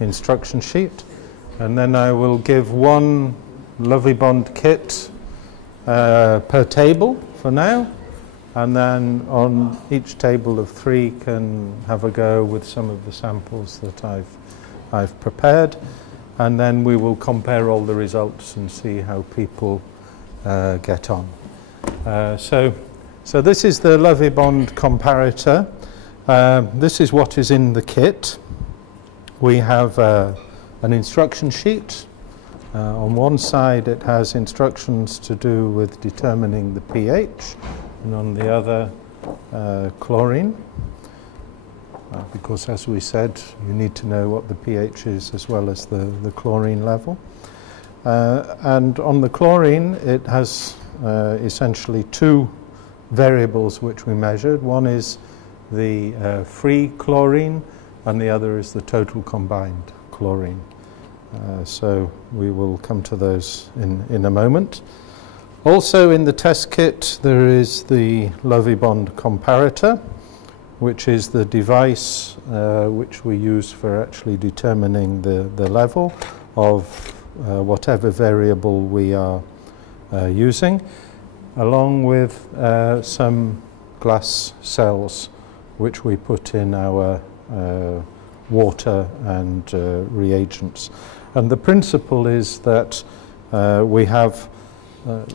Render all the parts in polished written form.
instruction sheet. And then I will give one Lovely Bond kit per table for now, and then on each table of 3 can have a go with some of the samples that I've prepared, and then we will compare all the results and see how people get on. So this is the Lovely Bond comparator. This is what is in the kit. We have an instruction sheet. On one side it has instructions to do with determining the pH, and on the other chlorine, because as we said, you need to know what the pH is as well as the chlorine level. And on the chlorine it has essentially 2 variables which we measured. One is the free chlorine and the other is the total combined chlorine. So we will come to those in a moment. Also in the test kit there is the Lovely Bond comparator, which is the device which we use for actually determining the level of whatever variable we are using, along with some glass cells which we put in our water and reagents. And the principle is that we have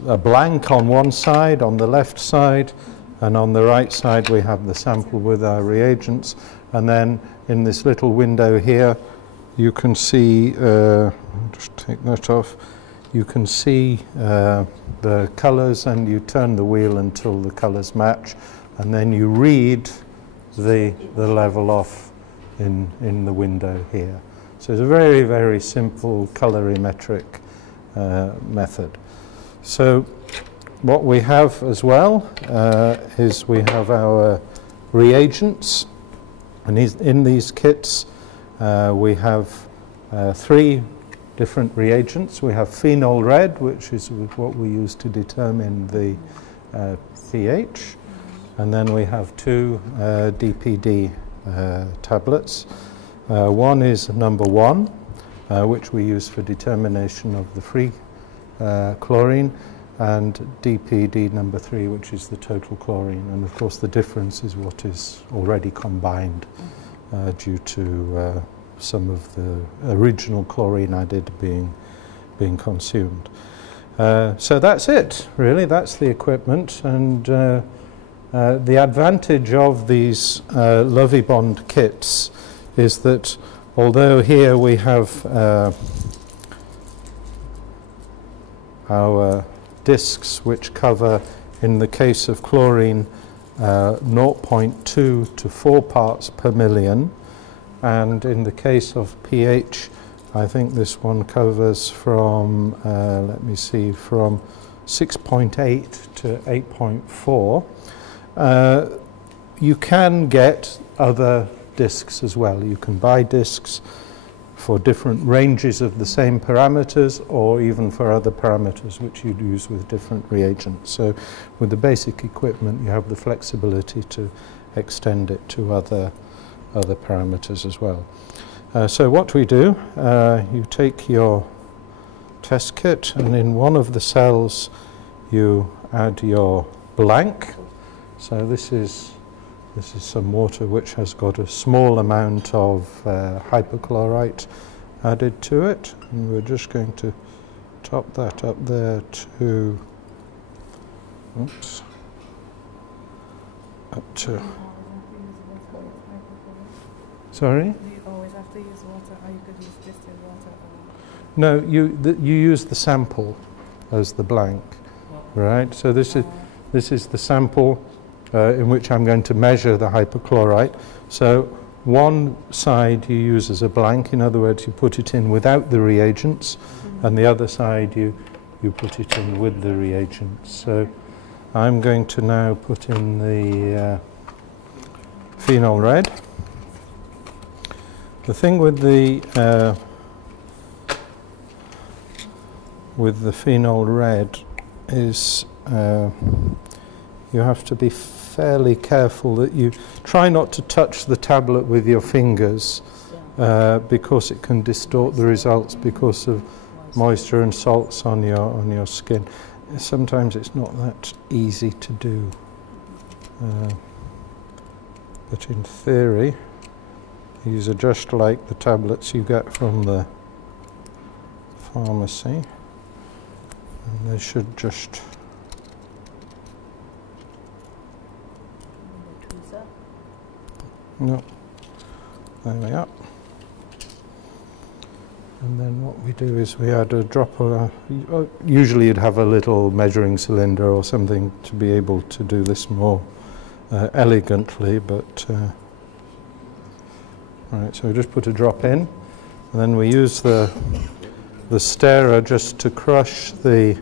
a blank on one side, on the left side, and on the right side we have the sample with our reagents. And then in this little window here you can see, just take that off, you can see the colours, and you turn the wheel until the colours match, and then you read the level off in the window here. So it's a very, very simple colorimetric method. So what we have as well is we have our reagents, and in these kits we have 3 different reagents. We have phenol red, which is what we use to determine the pH, and then we have 2 DPD tablets. One is number 1, which we use for determination of the free chlorine, and DPD number 3, which is the total chlorine. And of course the difference is what is already combined due to some of the original chlorine added being consumed. So that's it, really. That's the equipment. And the advantage of these Lovely Bond kits is that although here we have our discs which cover, in the case of chlorine, 0.2 to 4 parts per million, and in the case of pH, I think this one covers from, let me see, from 6.8 to 8.4. You can get other discs as well. You can buy discs for different ranges of the same parameters, or even for other parameters which you'd use with different reagents. So with the basic equipment you have the flexibility to extend it to other parameters as well. So what we do, you take your test kit, and in one of the cells you add your blank. So this is some water which has got a small amount of hypochlorite added to it, and we're just going to top that up there to, oops, up to, sorry? Do you always have to use water, or you could use distilled water? Or? No, you use the sample as the blank, right? So this is the sample in which I'm going to measure the hypochlorite. So one side you use as a blank, in other words you put it in without the reagents, and the other side you put it in with the reagents. So I'm going to now put in the phenol red. The thing with the phenol red is you have to be fairly careful that you try not to touch the tablet with your fingers because it can distort the results because of moisture and salts on your skin. Sometimes it's not that easy to do, but in theory these are just like the tablets you get from the pharmacy, and they should just no, there we are. And then what we do is we add a drop of, usually you'd have a little measuring cylinder or something to be able to do this more elegantly, but right, so we just put a drop in, and then we use the stirrer just to crush the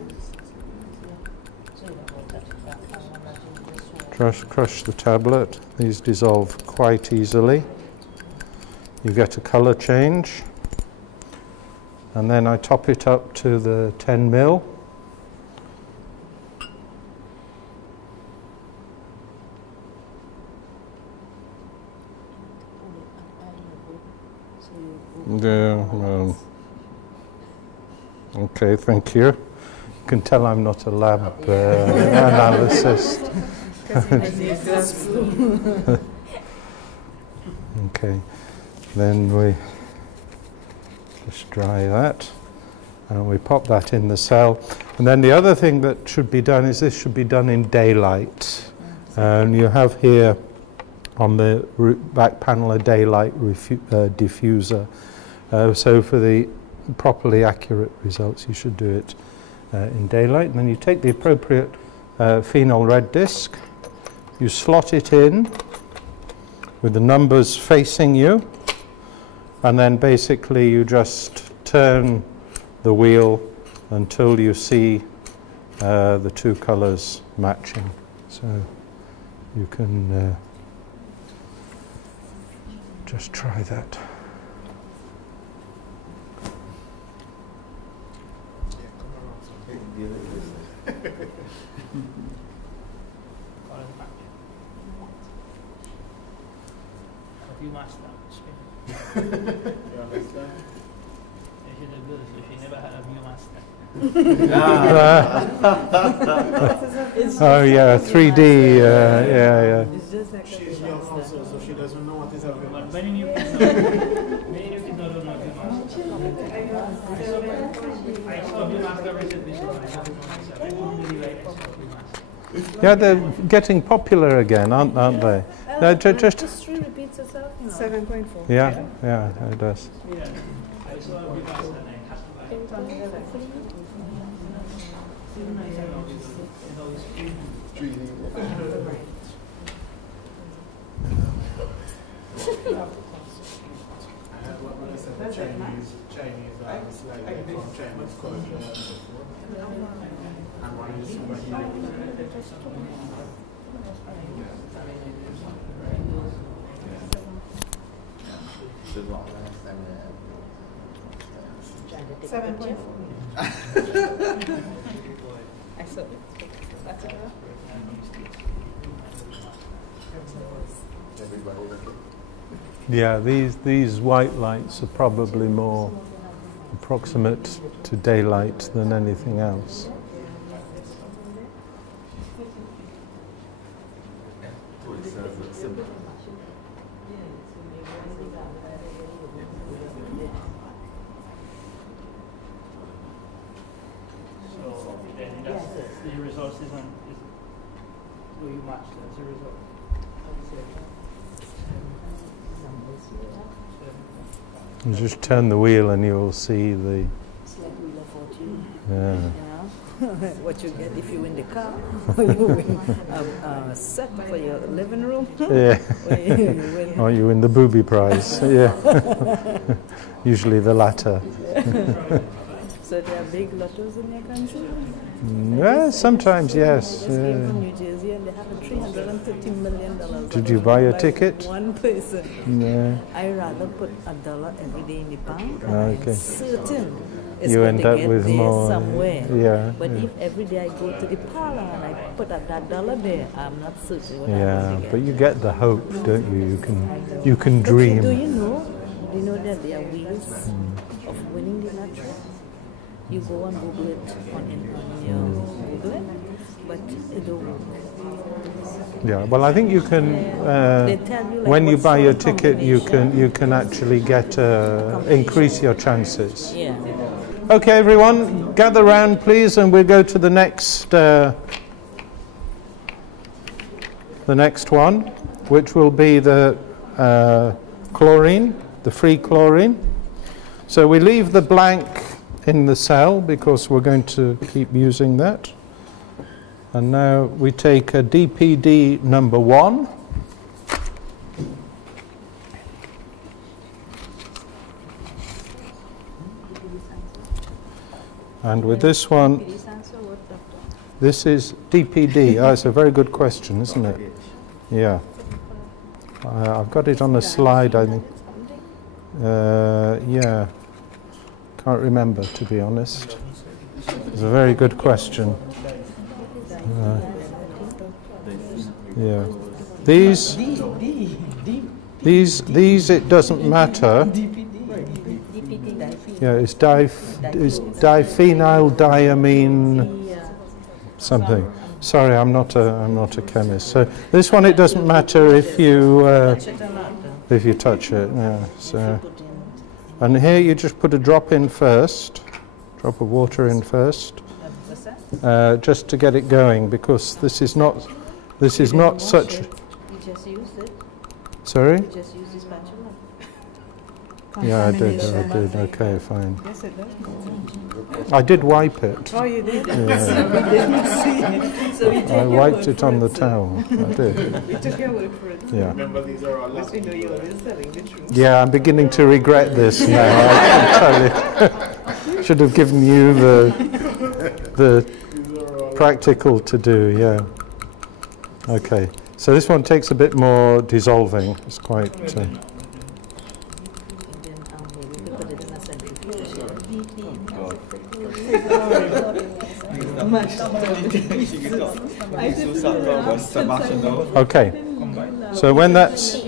tablet. These dissolve quite easily. You get a colour change. And then I top it up to the 10 ml. Yeah, okay, thank you. You can tell I'm not a lab analyst. Okay, then we just dry that, and we pop that in the cell. And then the other thing that should be done is this should be done in daylight. And you have here on the back panel a daylight diffuser. So for the properly accurate results you should do it in daylight. And then you take the appropriate phenol red disc, you slot it in with the numbers facing you, and then basically you just turn the wheel until you see the two colours matching. So you can just try that. You must you understand? She did good, so she never had a viewmaster. Oh yeah, 3D, yeah. It's just like She's young also, so she doesn't know what is a viewmaster. Many new kids don't know viewmaster. I saw viewmaster recently, so I don't really like viewmaster. Yeah, they're getting popular again, aren't they? No, just history repeats itself. 7.4. yeah, it does. Yeah, I saw a viewmaster and I customized it. Chinese like from China, it's called and one is I saw it. That's it. Yeah, these white lights are probably more approximate to daylight than anything else. So then that's the results is where you match that's the result. You just turn the wheel and you'll see the. It's like Wheel of Fortune. Yeah. You know? What you get if you win the car, or you win a set for your living room. Yeah. Or you win the booby prize. Yeah. Usually the latter. So there are big lottos in your country? Yeah, sometimes yes. I just came from New Jersey and they have a $350 million. Did you buy a by ticket? One person. Yeah. I rather put $1 every day in the bank. Okay. I'm certain it's You going end to up get with there more. somewhere. Yeah. But yeah. if every day I go to the parlor and I put that dollar there, I'm not certain what I'm Yeah, going to get. but you get the hope, don't you? You can dream. Do you know Do you know that there are ways of winning the lottery? You go and Google it on your Google, but it don't work. Yeah, well, I think you can, They tell you, like, when you what buy your sort of ticket, you combination. can actually get, increase your chances. Yeah. Okay, everyone, gather round, please, and we'll go to the next one, which will be the chlorine, the free chlorine. So we leave the blank in the cell because we're going to keep using that. And now we take a DPD number 1. And with this one, this is DPD. Oh, it's a very good question, isn't it? Yeah. I've got it on a slide, I think. Yeah. Can't remember, to be honest. It's a very good question. Yeah. These, it doesn't matter. Yeah, it's diphenyldiamine something. Sorry, I'm not a chemist. So this one, it doesn't matter if you touch it. Yeah. So, and here you just put a drop in first, drop of water in first, just to get it going, because this is not such. You just used it. Sorry. You just used the spatula. Yeah, I did. Okay, fine. Yes, it does. I did wipe it. Oh, you did? I wiped it on the towel. I did. We took your word for it. Yeah. Remember, these are all Because we know you're always telling the truth. Yeah, I'm beginning to regret this now. I can tell you. Should have given you the practical to do. Yeah. Okay. So this one takes a bit more dissolving. It's quite. Okay. So when that's.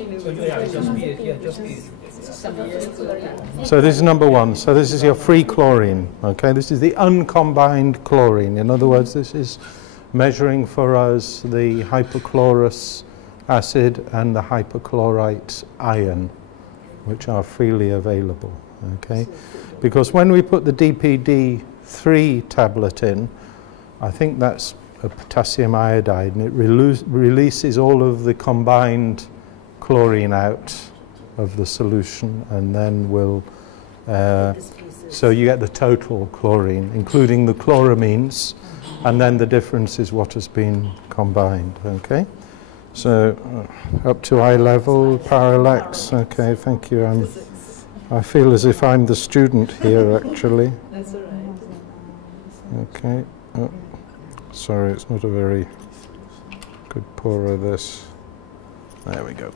So this is number 1. So this is your free chlorine. Okay. This is the uncombined chlorine. In other words, this is measuring for us the hypochlorous acid and the hypochlorite ion, which are freely available. Okay. Because when we put the DPD-3 tablet in, I think that's a potassium iodide, and it releases all of the combined chlorine out of the solution, and then will so you get the total chlorine, including the chloramines, and then the difference is what has been combined. Okay, so up to eye level, parallax. Okay, thank you. I feel as if I'm the student here, actually. That's all right. Okay. Oh, sorry, it's not a very good pour of this. There we go.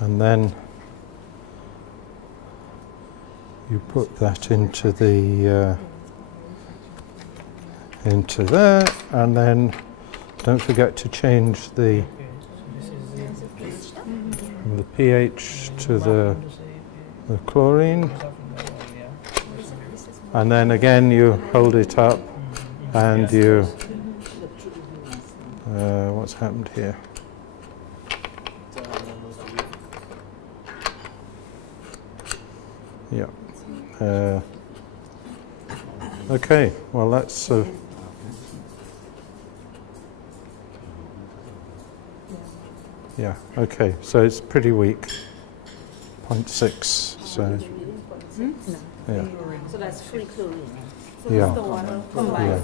And then you put that into the into there, and then don't forget to change the from the pH to the chlorine. And then again you hold it up and you, what's happened here? Yeah. Okay, well that's yeah, okay, so it's pretty weak. 0.6, so yeah. So that's free chlorine. Yeah. The water Yeah.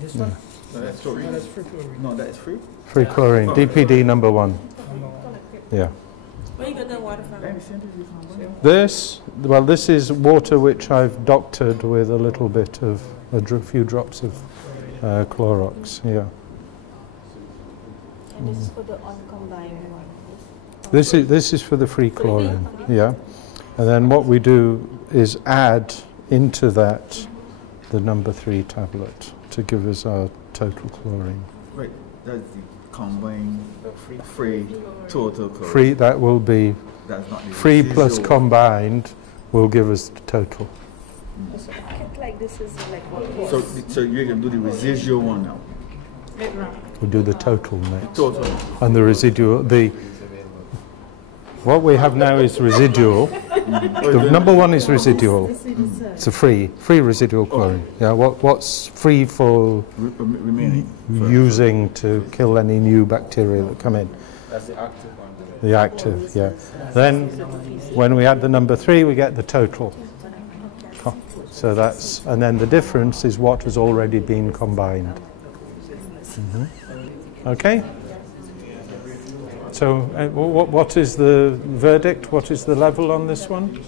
This one? No, that's free. No, that's free chlorine. No, that is free. Free chlorine, DPD number 1. Yeah. Where you got that water from? This, well, this is water which I've doctored with a little bit of few drops of Clorox. Yeah. And this is for the uncombined one. This is for the free chlorine. Yeah. And then what we do is add into that the number 3 tablet to give us our total chlorine. Right, that's the combine free total chlorine. Free, that will be That's not the free plus residual. combined will give us the total. So bucket like this is like what? So you can do the residual one now. We'll do the total next. Total. And the residual, what we have now is residual. The number one is residual. It's a free residual chlorine. Yeah, what's free for Remaining. using to kill any new bacteria that come in? That's the active one. The active, yeah. Then when we add the number 3, we get the total. So that's, and then the difference is what has already been combined. Okay? So what is the verdict? What is the level on this one?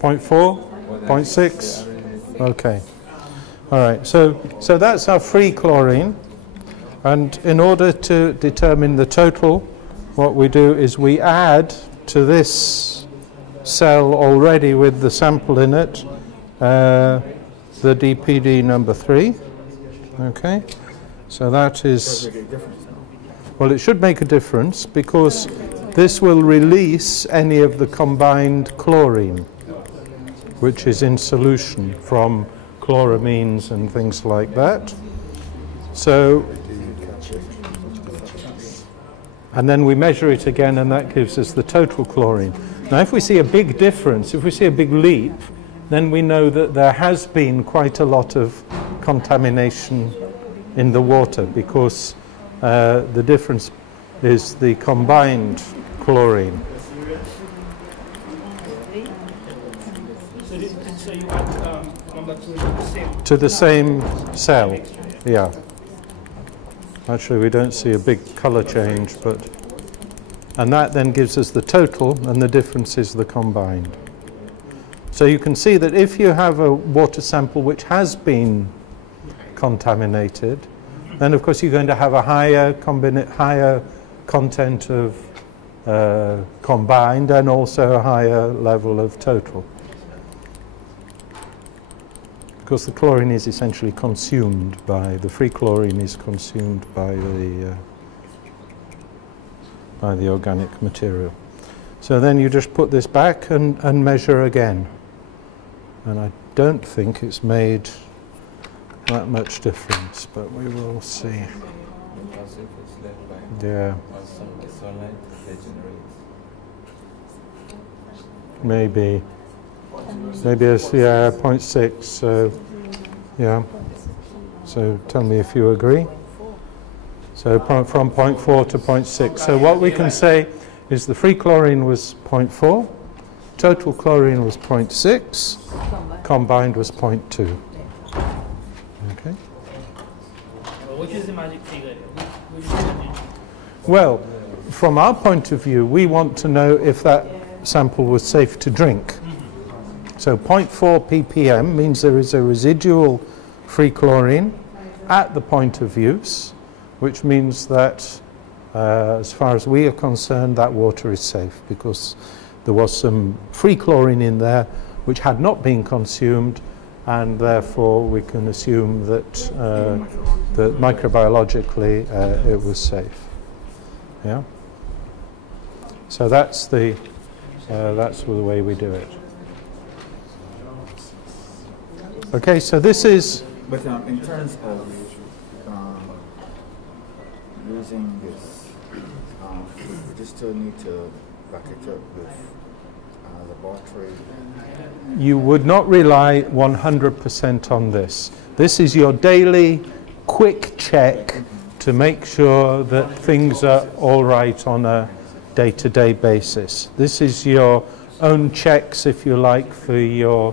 0.4? 0.6? Okay. All right. So that's our free chlorine. And in order to determine the total, what we do is we add to this cell already with the sample in it the DPD number 3. Okay. So that is, well, it should make a difference because this will release any of the combined chlorine, which is in solution from chloramines and things like that. So, and then we measure it again and that gives us the total chlorine. Now if we see a big difference, if we see a big leap, then we know that there has been quite a lot of contamination in the water because the difference is the combined chlorine. So you add number 2 To the same cell, yeah. Actually, we don't see a big color change, but, and that then gives us the total, and the difference is the combined. So you can see that if you have a water sample which has been contaminated, then of course you're going to have a higher content of combined and also a higher level of total. Because the chlorine is essentially consumed by, the free chlorine is consumed by the organic material. So then you just put this back and measure again. And I don't think it's made that much difference, but we will see. Yeah. Maybe it's, yeah, 0.6, so, yeah. So tell me if you agree. So from 0.4 to 0.6. So what we can say is the free chlorine was 0.4, total chlorine was 0.6, combined was 0.2. Okay. Which is the magic figure? Well, from our point of view, we want to know if that sample was safe to drink. So 0.4 ppm means there is a residual free chlorine at the point of use, which means that as far as we are concerned, that water is safe because there was some free chlorine in there which had not been consumed, and therefore we can assume that, that microbiologically it was safe. Yeah. So that's the way we do it. Okay, so this is. But in terms of using this, we just still need to back it up with laboratory. You would not rely 100% on this. This is your daily quick check to make sure that things are all right on a day-to-day basis. This is your own checks, if you like, for your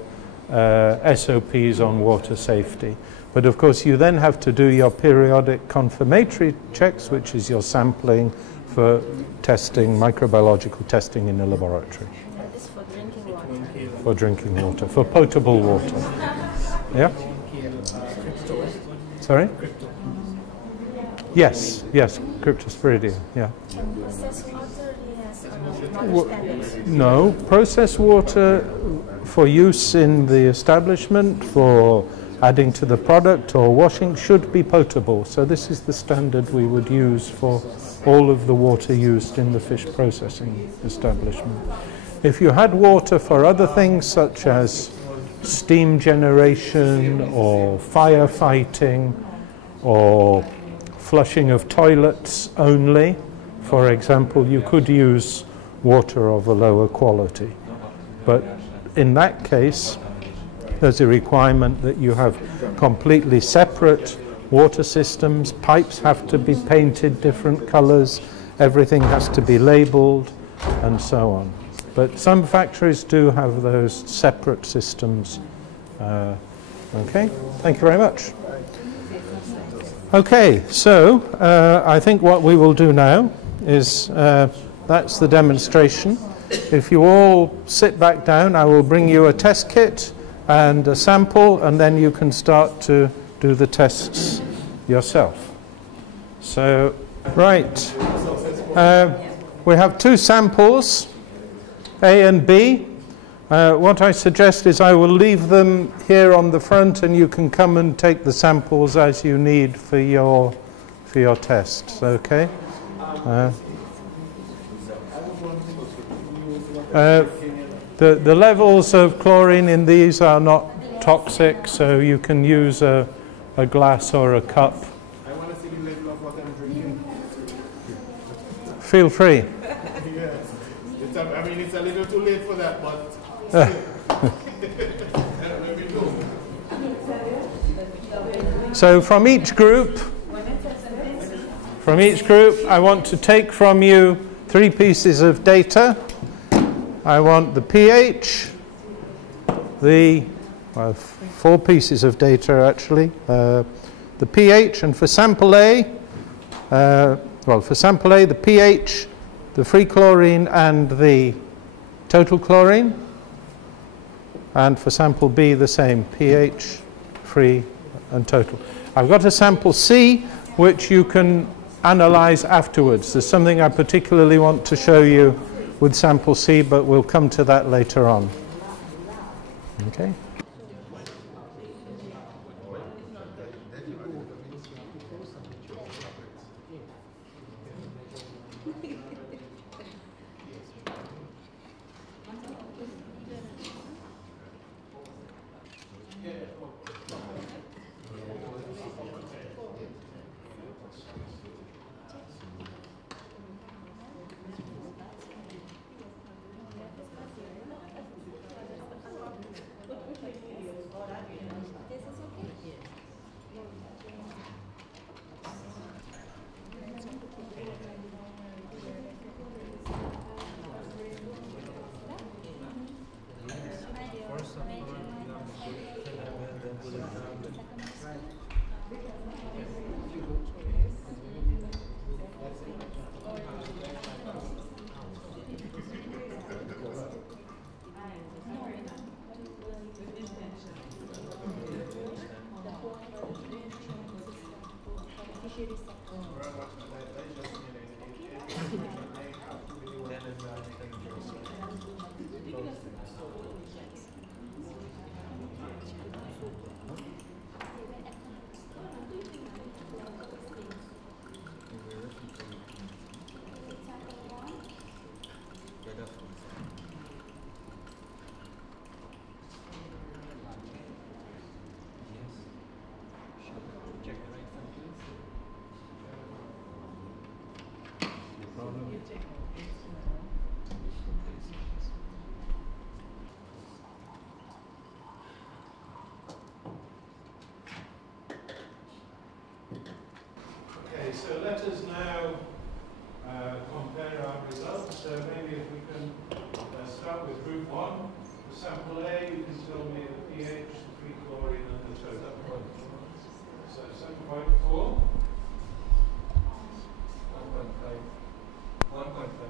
SOPs on water safety. But of course you then have to do your periodic confirmatory checks, which is your sampling for testing, microbiological testing in a laboratory. That is for drinking water. For drinking water, for potable water. Yeah? Sorry? Yes, cryptosporidium, yeah. Processed water has knowledge standards. No, processed water for use in the establishment, for adding to the product or washing should be potable. So this is the standard we would use for all of the water used in the fish processing establishment. If you had water for other things such as steam generation or firefighting or flushing of toilets only, for example, you could use water of a lower quality. But in that case, there's a requirement that you have completely separate water systems. Pipes have to be painted different colors. Everything has to be labeled and so on. But some factories do have those separate systems. Okay, thank you very much. Okay, so I think what we will do now is that's the demonstration. If you all sit back down, I will bring you a test kit and a sample, and then you can start to do the tests yourself. So, right, we have two samples, A and B. What I suggest is I will leave them here on the front, and you can come and take the samples as you need for your tests. Okay. The levels of chlorine in these are not toxic, so you can use a glass or a cup. I want to see the level of what I'm drinking. Feel free. Yes. I mean, it's a little too late for that, but So from each group, I want to take from you 3 pieces of data. I want the pH, well, 4 pieces of data actually, the pH, and for sample A, the pH, the free chlorine and the total chlorine, and for sample B the same, pH, free and total. I've got a sample C which you can analyze afterwards. There's something I particularly want to show you with sample C, but we'll come to that later on. Okay. Okay, so let us now compare our results. So maybe if we can start with group 1. For sample A, you can tell me the pH, the free chlorine, and the total. So 7.4. 1.5.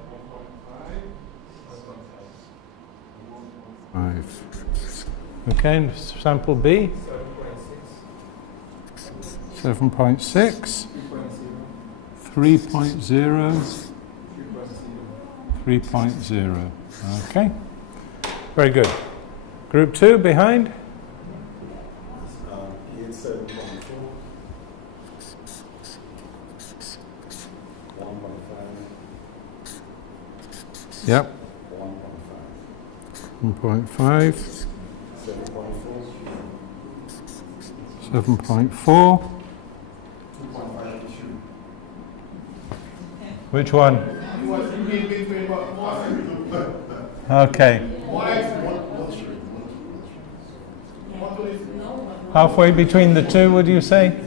Okay, and sample B? 7.6. 3.0. 3.0. Okay. Very good. Group 2 behind? Yep. 1.5. 7.4. Which one? Okay. Halfway between the two, what do you say?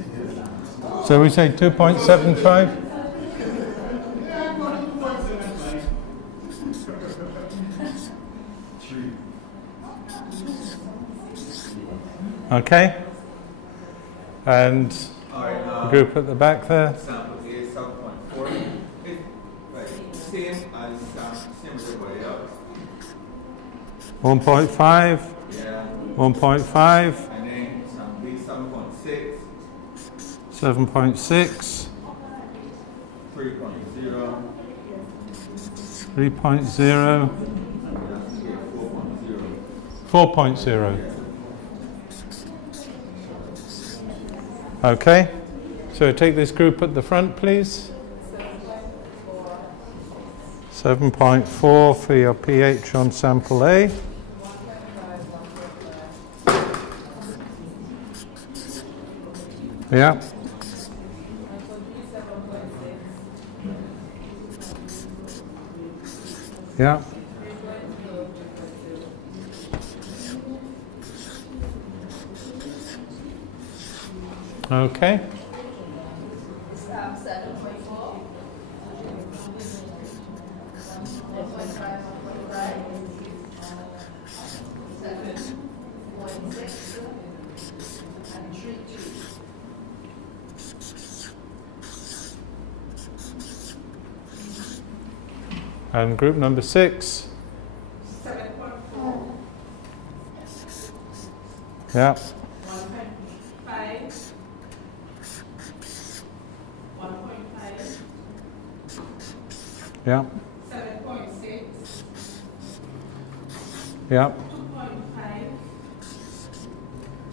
So we say 2.75? Okay. And the group at the back there? Sample A 7.4. It's same as everybody else. 1.5. Yeah. 1.5. And then sample B 7.6. 7.6. 3.0. 3.0. 4.0. Okay, so take this group at the front, please. 7.4 for your pH on sample A. Yeah. Yeah. Okay. And group number 6. 7.4. Yeah. 1.5. 1.5. Yeah. 7.6. Yeah. 2.5.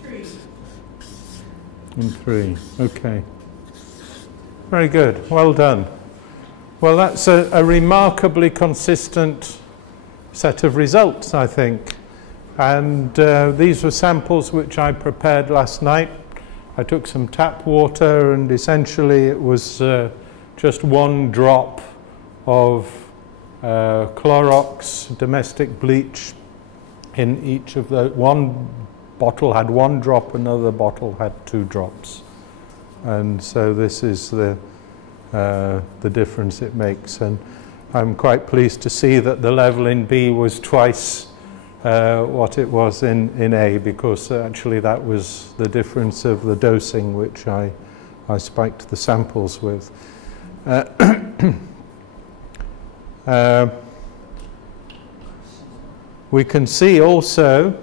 3. And 3. Okay. Very good. Well done. Well, that's a remarkably consistent set of results, I think. And these were samples which I prepared last night. I took some tap water, and essentially it was just 1 drop of Clorox domestic bleach in each of the... One bottle had 1 drop, another bottle had 2 drops. And so this is the difference it makes, and I'm quite pleased to see that the level in B was twice what it was in A, because actually that was the difference of the dosing which I spiked the samples with. We can see also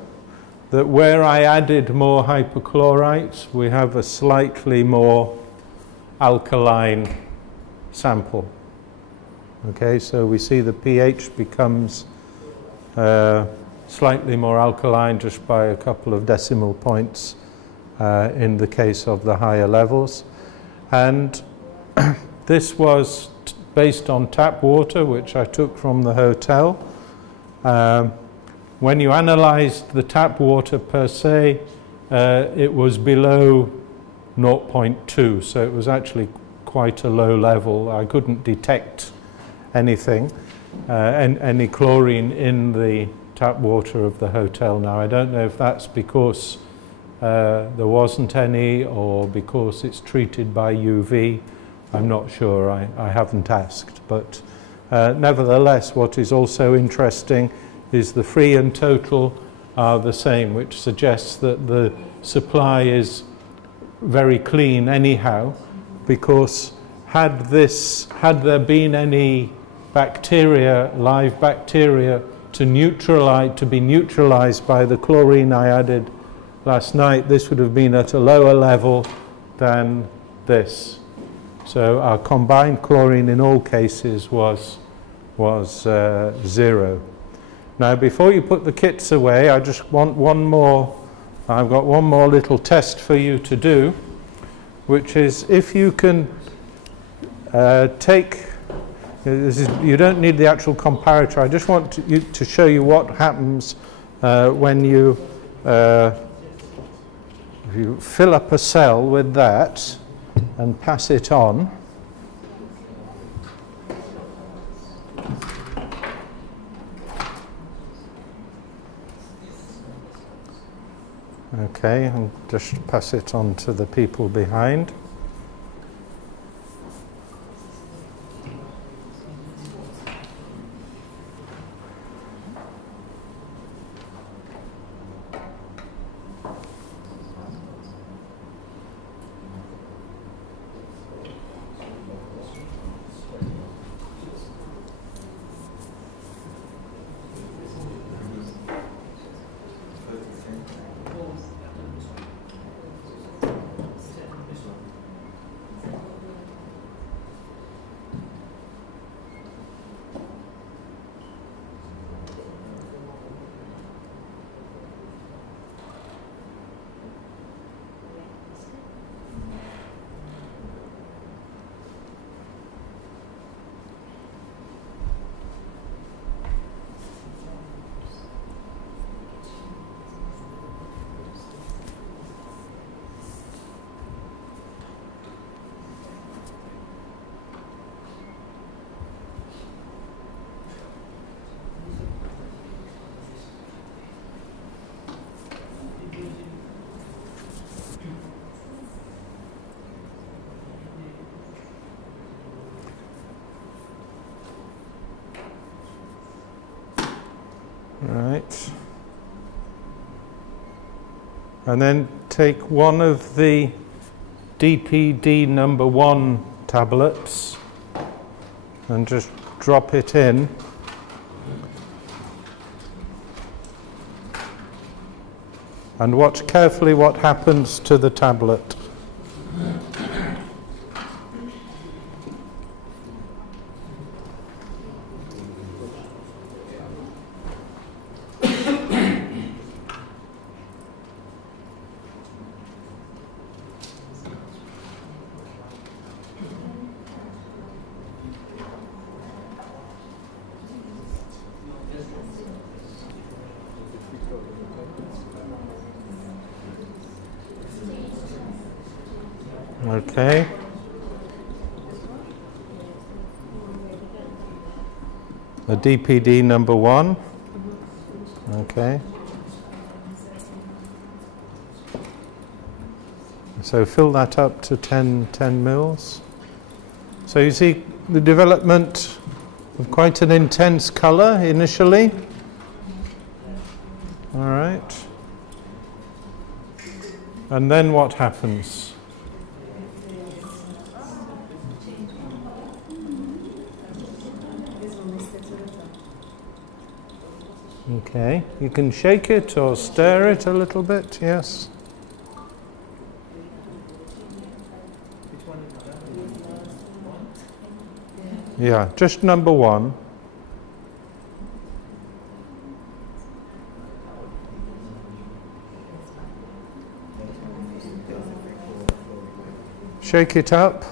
that where I added more hypochlorite, we have a slightly more alkaline sample. Okay, so we see the pH becomes slightly more alkaline just by a couple of decimal points in the case of the higher levels. And this was based on tap water, which I took from the hotel. When you analyzed the tap water per se, it was below 0.2, so it was actually quite a low level. I couldn't detect anything, any chlorine in the tap water of the hotel. Now, I don't know if that's because there wasn't any or because it's treated by UV. I'm not sure. I haven't asked. But nevertheless, what is also interesting is the free and total are the same, which suggests that the supply is very clean anyhow, because had there been any bacteria, live bacteria, to be neutralized by the chlorine I added last night, this would have been at a lower level than this. So our combined chlorine in all cases was 0. Now, before you put the kits away, I just want I've got one more little test for you to do, which is if you can take You don't need the actual comparator. I just want to show you what happens when you fill up a cell with that and pass it on. Okay, and just pass it on to the people behind. Right. And then take one of the DPD number 1 tablets and just drop it in. And watch carefully what happens to the tablet. Okay. The DPD number 1. Okay. So fill that up to 10 mils. So you see the development of quite an intense color initially. All right. And then what happens? Okay, you can shake it or stir it a little bit, yes. Yeah, just number 1. Shake it up,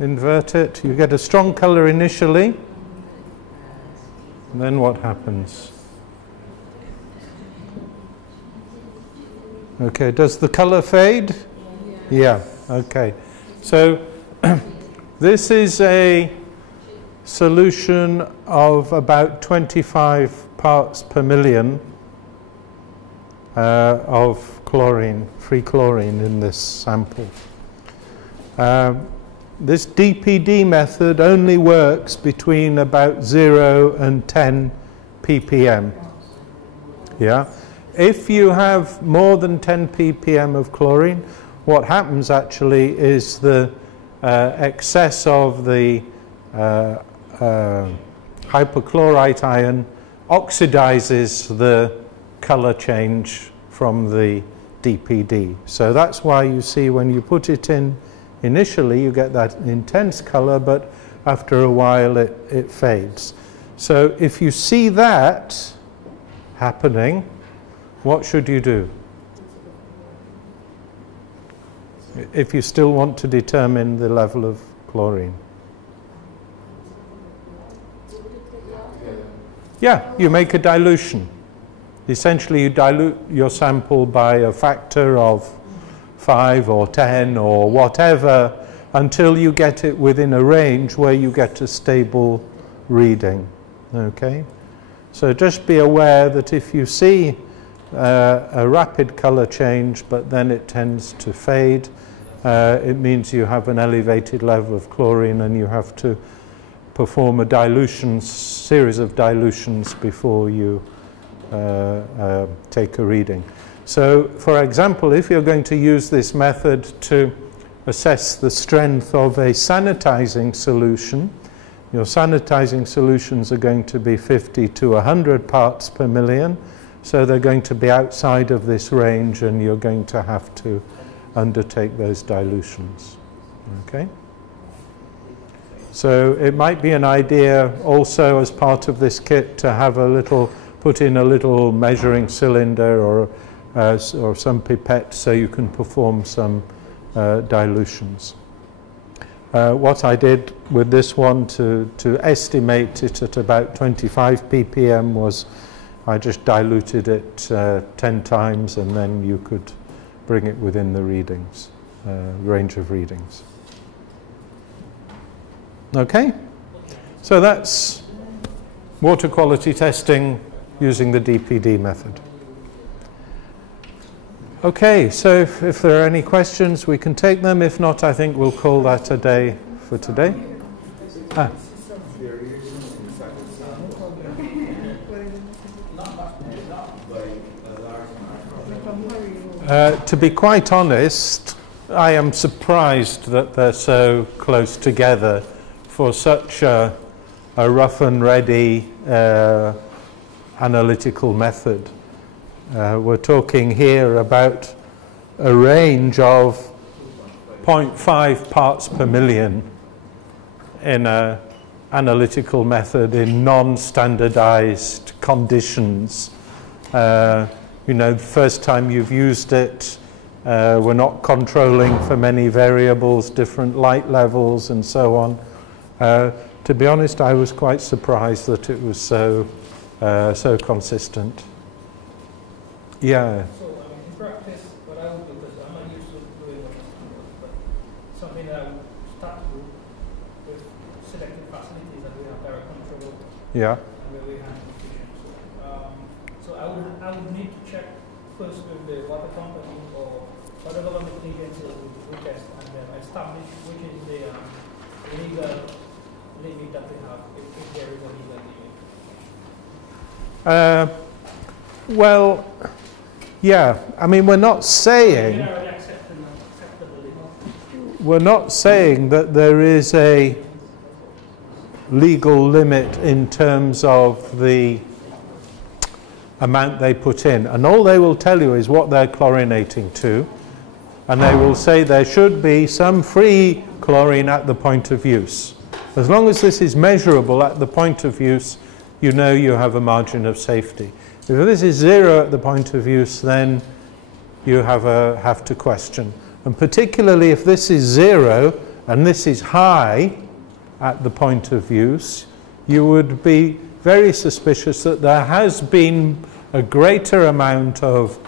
invert it, you get a strong color initially. And then what happens? Okay, does the color fade? Yeah, okay. So this is a solution of about 25 parts per million of chlorine, free chlorine in this sample. This DPD method only works between about 0 and 10 ppm. Yeah. If you have more than 10 ppm of chlorine, what happens actually is the excess of the hypochlorite ion oxidizes the color change from the DPD. So that's why you see when you put it in initially you get that intense color, but after a while it fades. So if you see that happening, what should you do? If you still want to determine the level of chlorine. Yeah, you make a dilution. Essentially, you dilute your sample by a factor of 5 or 10 or whatever until you get it within a range where you get a stable reading. Okay? So just be aware that if you see a rapid color change but then it tends to fade, it means you have an elevated level of chlorine and you have to perform a series of dilutions before you take a reading. So, for example, if you're going to use this method to assess the strength of a sanitizing solution, your sanitizing solutions are going to be 50 to 100 parts per million, so they're going to be outside of this range and you're going to have to undertake those dilutions. Okay? So it might be an idea also as part of this kit to have put in a little measuring cylinder or some pipette so you can perform some dilutions. What I did with this one to estimate it at about 25 ppm was I just diluted it 10 times and then you could bring it within the readings, range of readings. Okay? So that's water quality testing using the DPD method. Okay, so if there are any questions, we can take them. If not, I think we'll call that a day for today. To be quite honest, I am surprised that they're so close together for such a rough and ready analytical method. We're talking here about a range of 0.5 parts per million in an analytical method in non-standardized conditions. You know, the first time you've used it, we're not controlling for many variables, different light levels and so on. To be honest, I was quite surprised that it was so consistent. Yeah. So, in practice, what I would do, because I'm not used to doing what I'm doing, but something that I would start to do with selected facilities that we have direct control over. Yeah. And where we handle efficiency. So I would need to check first with the water company or whatever government agency we test, and then establish which is the legal limit that we have, if there is a legal limit. Well, yeah, I mean, we're not saying that there is a legal limit in terms of the amount they put in, and all they will tell you is what they're chlorinating to, and they will say there should be some free chlorine at the point of use. As long as this is measurable at the point of use, you know you have a margin of safety. If this is 0 at the point of use, then you have to question. And particularly if this is 0 and this is high at the point of use, you would be very suspicious that there has been a greater amount of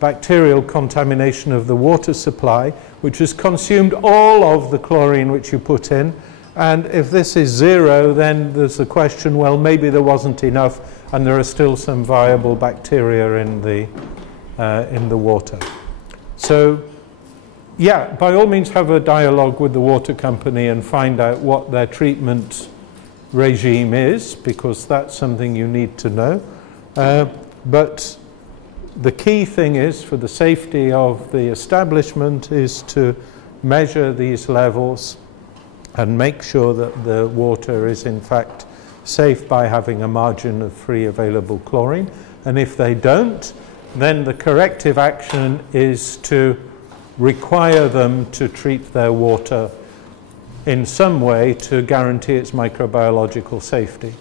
bacterial contamination of the water supply, which has consumed all of the chlorine which you put in. And if this is 0, then there's a question, well, maybe there wasn't enough and there are still some viable bacteria in the water. So, yeah, by all means have a dialogue with the water company and find out what their treatment regime is, because that's something you need to know. But the key thing is, for the safety of the establishment, is to measure these levels and make sure that the water is in fact safe by having a margin of free available chlorine. And if they don't, then the corrective action is to require them to treat their water in some way to guarantee its microbiological safety.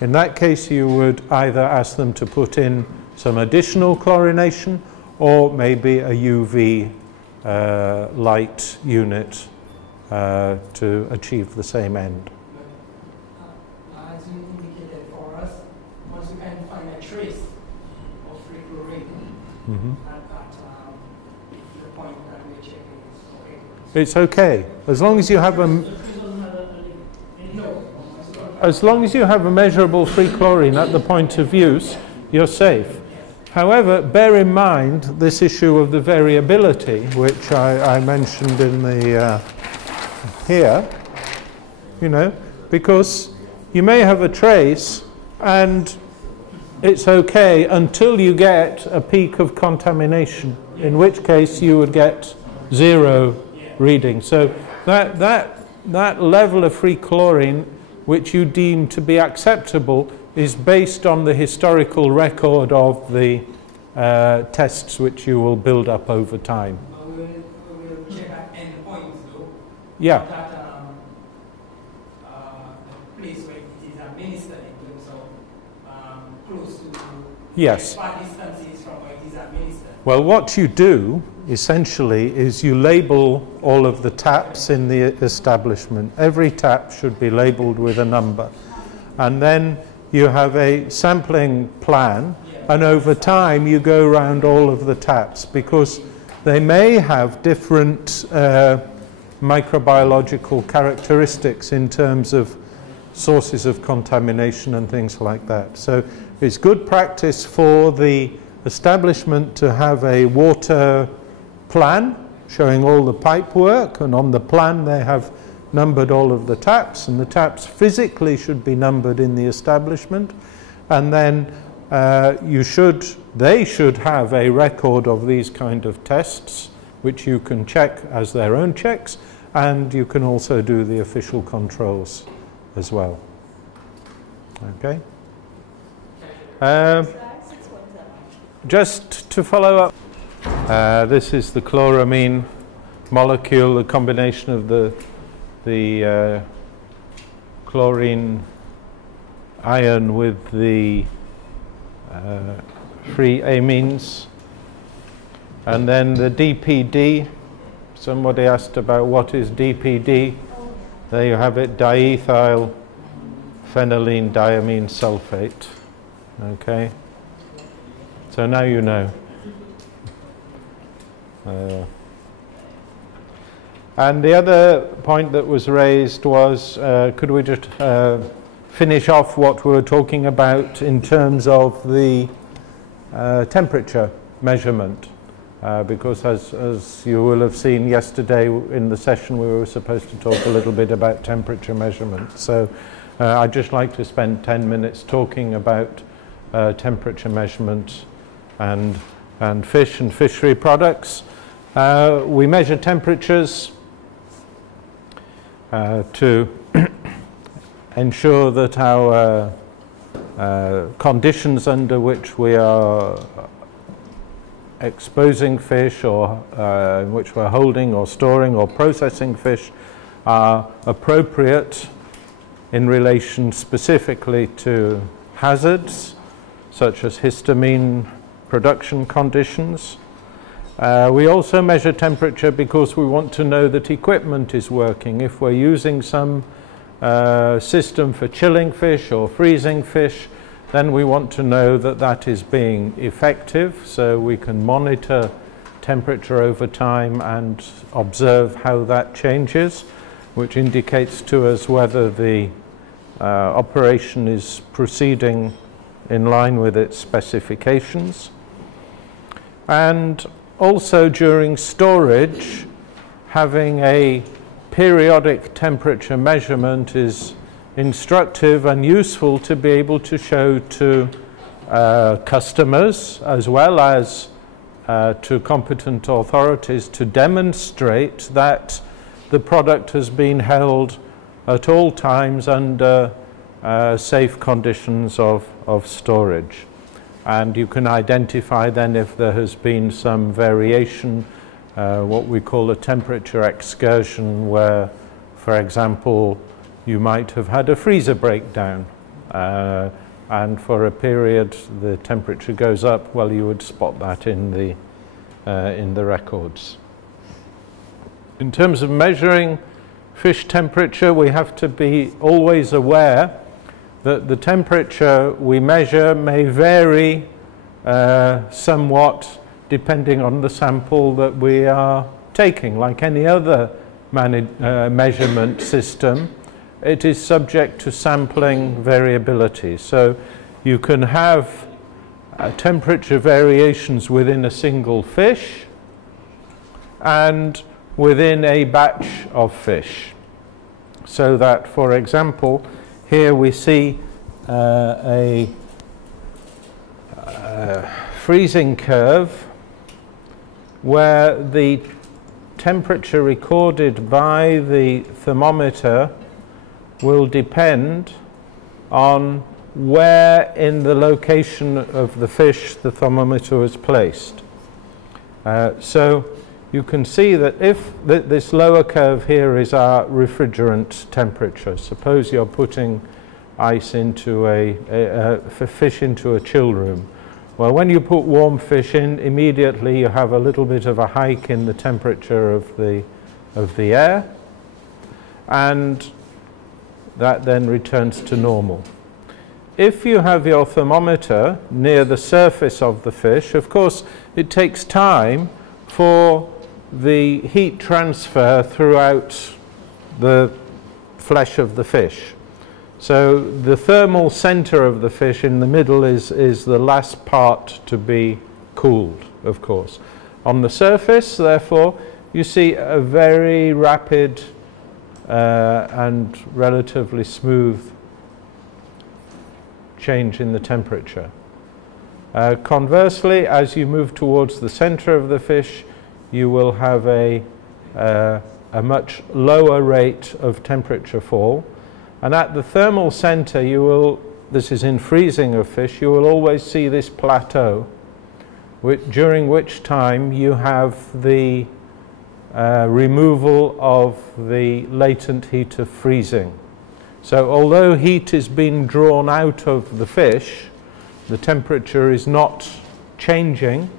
In that case, you would either ask them to put in some additional chlorination or maybe a UV light unit to achieve the same end. As you indicated for us, much the point that we're checking is okay. It's okay as long as you have as long as you have a measurable free chlorine at the point of use, you're safe. However, bear in mind this issue of the variability, which I mentioned in the here, you know, because you may have a trace and it's okay until you get a peak of contamination, in which case you would get 0 reading. So that level of free chlorine which you deem to be acceptable is based on the historical record of the tests which you will build up over time. We will check at endpoints though. Yeah. That the place where it is administered in terms of close to Yes. far distances from where it is administered. Well, what you do essentially is you label all of the taps in the establishment. Every tap should be labeled with a number. And then you have a sampling plan, and over time you go around all of the taps because they may have different microbiological characteristics in terms of sources of contamination and things like that. So it's good practice for the establishment to have a water plan showing all the pipe work, and on the plan they have numbered all of the taps, and the taps physically should be numbered in the establishment, and then they should have a record of these kind of tests which you can check as their own checks, and you can also do the official controls as well. Okay. Just to follow up, this is the chloramine molecule, the combination of the chlorine ion with the free amines, and then the DPD. Somebody asked about what is DPD. There you have it, diethyl phenylene diamine sulfate. Okay, so now you know. And the other point that was raised was, could we just finish off what we were talking about in terms of the temperature measurement? Because as you will have seen yesterday in the session, we were supposed to talk a little bit about temperature measurement. So I'd just like to spend 10 minutes talking about temperature measurement and fish and fishery products. We measure temperatures to ensure that our conditions under which we are exposing fish, or in which we're holding or storing or processing fish, are appropriate in relation specifically to hazards such as histamine production conditions. We also measure temperature because we want to know that equipment is working. If we're using some system for chilling fish or freezing fish, then we want to know that that is being effective, so we can monitor temperature over time and observe how that changes, which indicates to us whether the operation is proceeding in line with its specifications. And also during storage, having a periodic temperature measurement is instructive and useful to be able to show to customers as well as to competent authorities to demonstrate that the product has been held at all times under safe conditions of storage. And you can identify then if there has been some variation, what we call a temperature excursion, where, for example, you might have had a freezer breakdown, and for a period the temperature goes up. Well, you would spot that in the records. In terms of measuring fish temperature, we have to be always aware that the temperature we measure may vary somewhat depending on the sample that we are taking. Like any other measurement system, it is subject to sampling variability. So you can have temperature variations within a single fish and within a batch of fish. So that, for example, here we see a freezing curve where the temperature recorded by the thermometer will depend on where in the location of the fish the thermometer was placed. So you can see that if this lower curve here is our refrigerant temperature. Suppose you're putting ice into a fish into a chill room. Well, when you put warm fish in, immediately you have a little bit of a hike in the temperature of the air, and that then returns to normal. If you have your thermometer near the surface of the fish, of course, it takes time for the heat transfer throughout the flesh of the fish. So the thermal center of the fish in the middle is the last part to be cooled, of course. On the surface, therefore, you see a very rapid and relatively smooth change in the temperature. Conversely, as you move towards the center of the fish, you will have a much lower rate of temperature fall. And at the thermal center, you will, this is in freezing of fish, you will always see this plateau, during which time you have the removal of the latent heat of freezing. So although heat is being drawn out of the fish, the temperature is not changing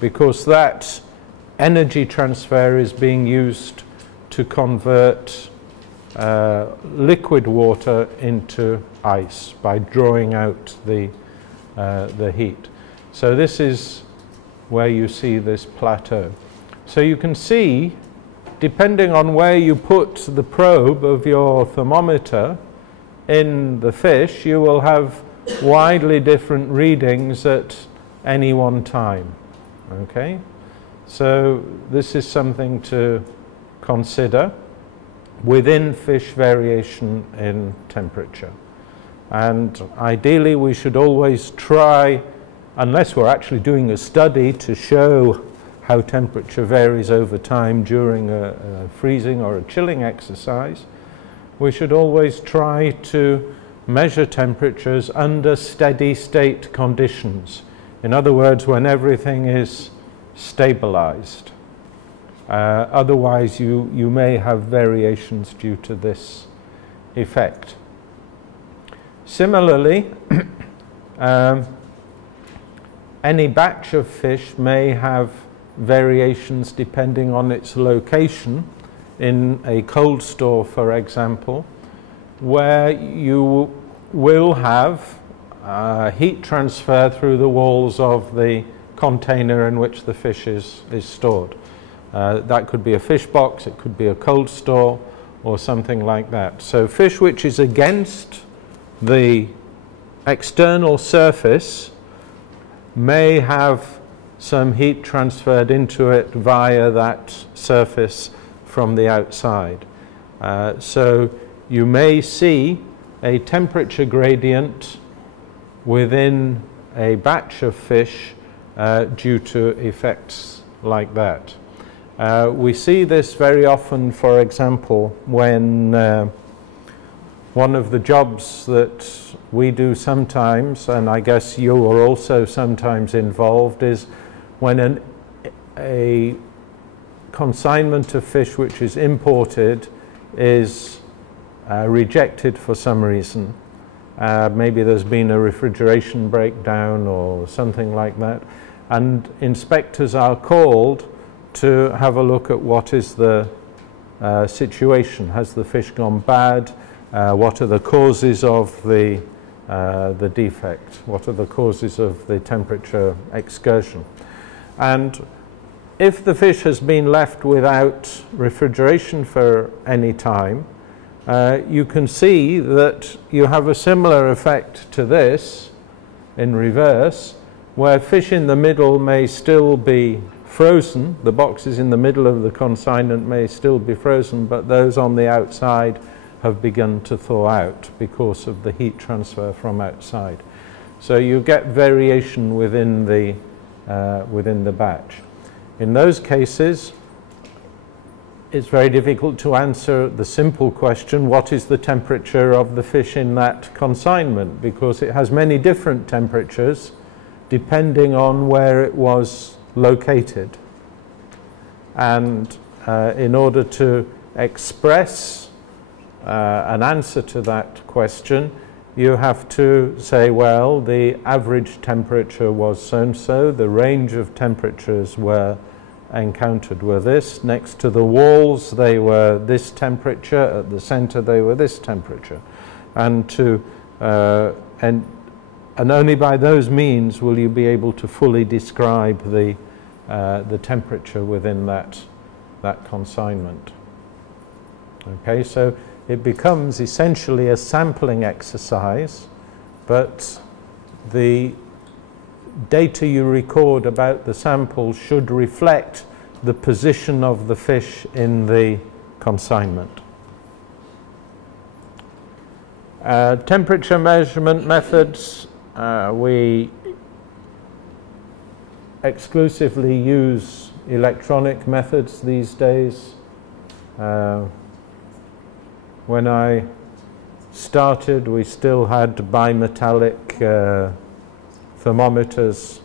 because that energy transfer is being used to convert liquid water into ice by drawing out the heat. So this is where you see this plateau. So you can see, depending on where you put the probe of your thermometer in the fish, you will have widely different readings at any one time. Okay? So this is something to consider within fish variation in temperature. And ideally we should always try, unless we're actually doing a study to show how temperature varies over time during a freezing or a chilling exercise, we should always try to measure temperatures under steady state conditions. In other words, when everything is stabilized. Otherwise you may have variations due to this effect. Similarly, any batch of fish may have variations depending on its location. In a cold store, for example, where you will have heat transfer through the walls of the container in which the fish is stored. That could be a fish box, it could be a cold store, or something like that. So fish which is against the external surface may have some heat transferred into it via that surface from the outside. So you may see a temperature gradient within a batch of fish due to effects like that. We see this very often, for example, when one of the jobs that we do sometimes, and I guess you are also sometimes involved, is when a consignment of fish which is imported is rejected for some reason. Maybe there's been a refrigeration breakdown or something like that, and inspectors are called to have a look at what is the situation. Has the fish gone bad? What are the causes of the defect? What are the causes of the temperature excursion? And if the fish has been left without refrigeration for any time, you can see that you have a similar effect to this in reverse, where fish in the middle may still be frozen. The boxes in the middle of the consignment may still be frozen, but those on the outside have begun to thaw out because of the heat transfer from outside. So you get variation within the batch. In those cases, it's very difficult to answer the simple question, what is the temperature of the fish in that consignment? Because it has many different temperatures depending on where it was located. And in order to express an answer to that question, you have to say, well, the average temperature was so-and-so, the range of temperatures were encountered were this, next to the walls they were this temperature, at the center they were this temperature. And only by those means will you be able to fully describe the temperature within that consignment. Okay, so it becomes essentially a sampling exercise, but the data you record about the sample should reflect the position of the fish in the consignment. Temperature measurement methods, we exclusively use electronic methods these days. When I started, we still had bimetallic thermometers.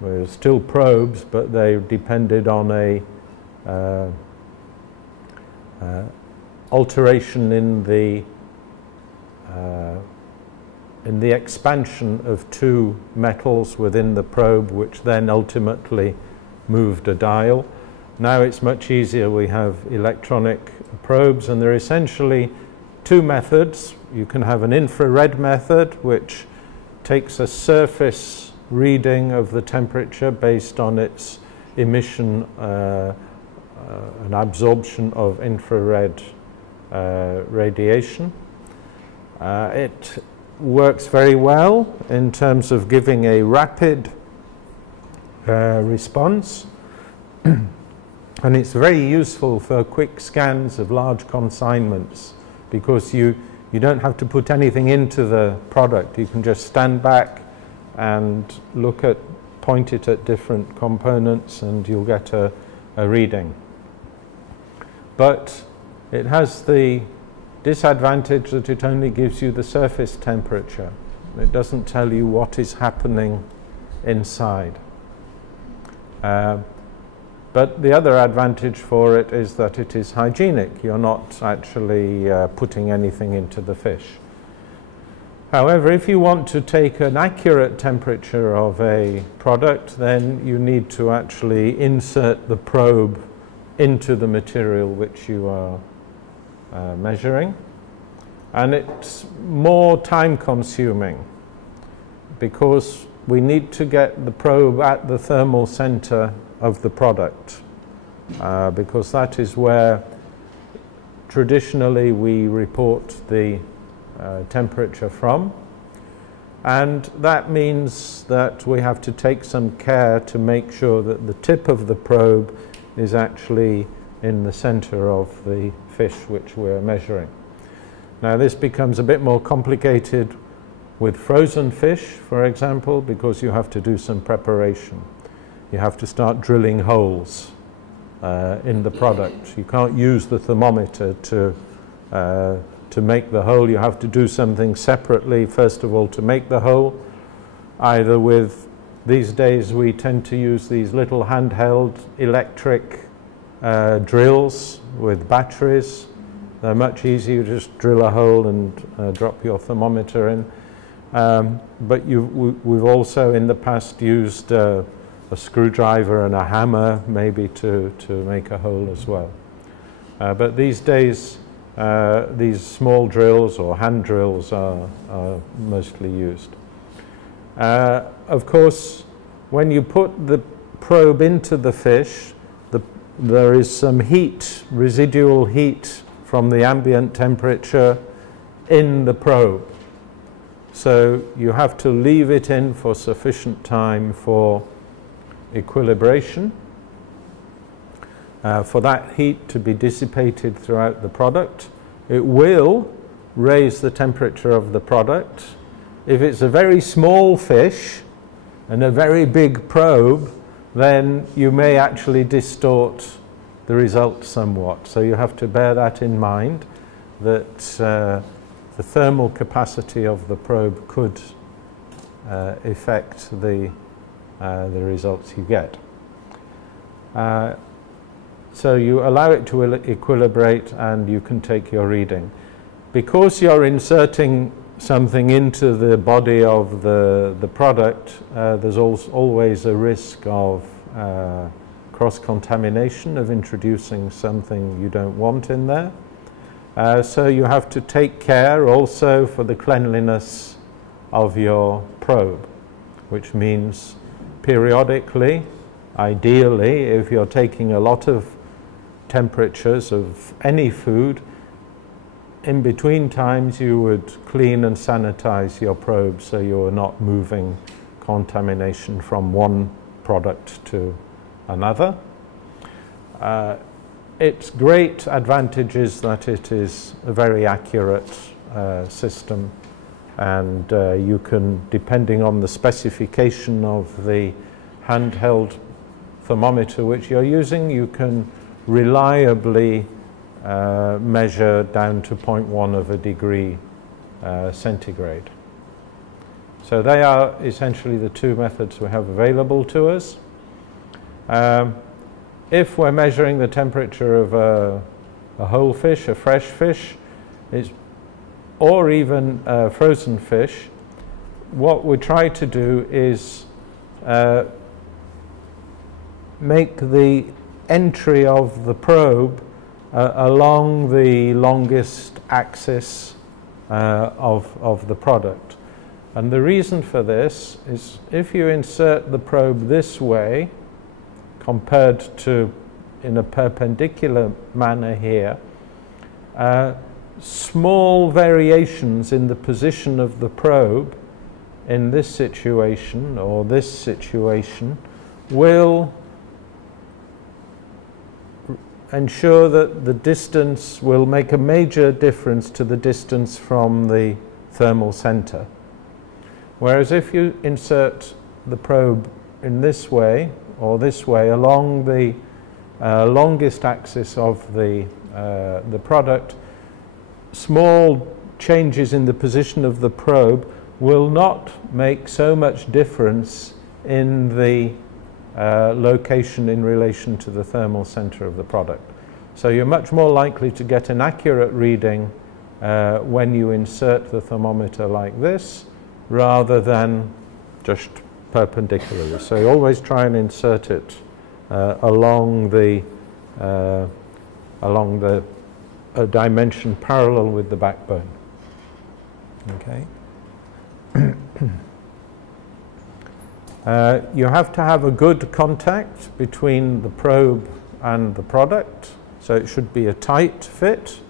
They were still probes, but they depended on a alteration in the expansion of two metals within the probe, which then ultimately moved a dial. Now it's much easier. We have electronic probes, and there are essentially two methods. You can have an infrared method, which takes a surface reading of the temperature based on its emission and absorption of infrared radiation. It works very well in terms of giving a rapid response, and it's very useful for quick scans of large consignments, because you don't have to put anything into the product. You can just stand back and point it at different components, and you'll get a reading. But it has the disadvantage that it only gives you the surface temperature. It doesn't tell you what is happening inside. But the other advantage for it is that it is hygienic. You're not actually putting anything into the fish. However, if you want to take an accurate temperature of a product, then you need to actually insert the probe into the material which you are measuring. And it's more time consuming, because we need to get the probe at the thermal center of the product, because that is where traditionally we report the temperature from, and that means that we have to take some care to make sure that the tip of the probe is actually in the center of the fish which we're measuring. Now this becomes a bit more complicated with frozen fish, for example, because you have to do some preparation. You have to start drilling holes in the product. You can't use the thermometer to make the hole. You have to do something separately, first of all, to make the hole, either with, these days we tend to use these little handheld electric drills with batteries. They're much easier. You just drill a hole and drop your thermometer in. But we've also in the past used a screwdriver and a hammer maybe to make a hole as well. But these days these small drills or hand drills are mostly used. Of course, when you put the probe into the fish, there is some heat, residual heat from the ambient temperature in the probe. So you have to leave it in for sufficient time for equilibration, for that heat to be dissipated throughout the product. It will raise the temperature of the product. If it's a very small fish and a very big probe, then you may actually distort the result somewhat. So you have to bear that in mind, that the thermal capacity of the probe could affect the results you get. So you allow it to equilibrate and you can take your reading. Because you're inserting something into the body of the product, there's always a risk of cross-contamination, of introducing something you don't want in there. So you have to take care also for the cleanliness of your probe, which means periodically, ideally, if you're taking a lot of temperatures of any food, in between times you would clean and sanitize your probe so you're not moving contamination from one product to another. Its great advantage is that it is a very accurate system, and you can, depending on the specification of the handheld thermometer which you're using, you can reliably measure down to 0.1 of a degree centigrade. So they are essentially the two methods we have available to us. If we're measuring the temperature of a whole fish, a fresh fish, or even a frozen fish, what we try to do is make the entry of the probe along the longest axis of the product. And the reason for this is if you insert the probe this way, compared to in a perpendicular manner here, small variations in the position of the probe in this situation or this situation will ensure that the distance will make a major difference to the distance from the thermal center. Whereas if you insert the probe in this way or this way along the longest axis of the product, small changes in the position of the probe will not make so much difference in the location in relation to the thermal center of the product. So you're much more likely to get an accurate reading when you insert the thermometer like this rather than just perpendicularly. So you always try and insert it along the dimension parallel with the backbone. Okay. You have to have a good contact between the probe and the product, so it should be a tight fit.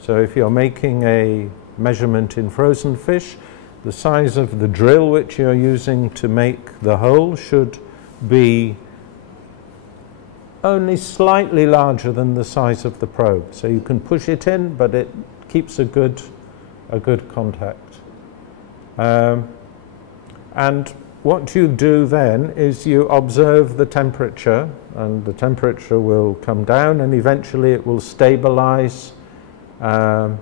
So if you're making a measurement in frozen fish, the size of the drill which you're using to make the hole should be only slightly larger than the size of the probe. So you can push it in, but it keeps a good contact. And what you do then is you observe the temperature, and the temperature will come down and eventually it will stabilize and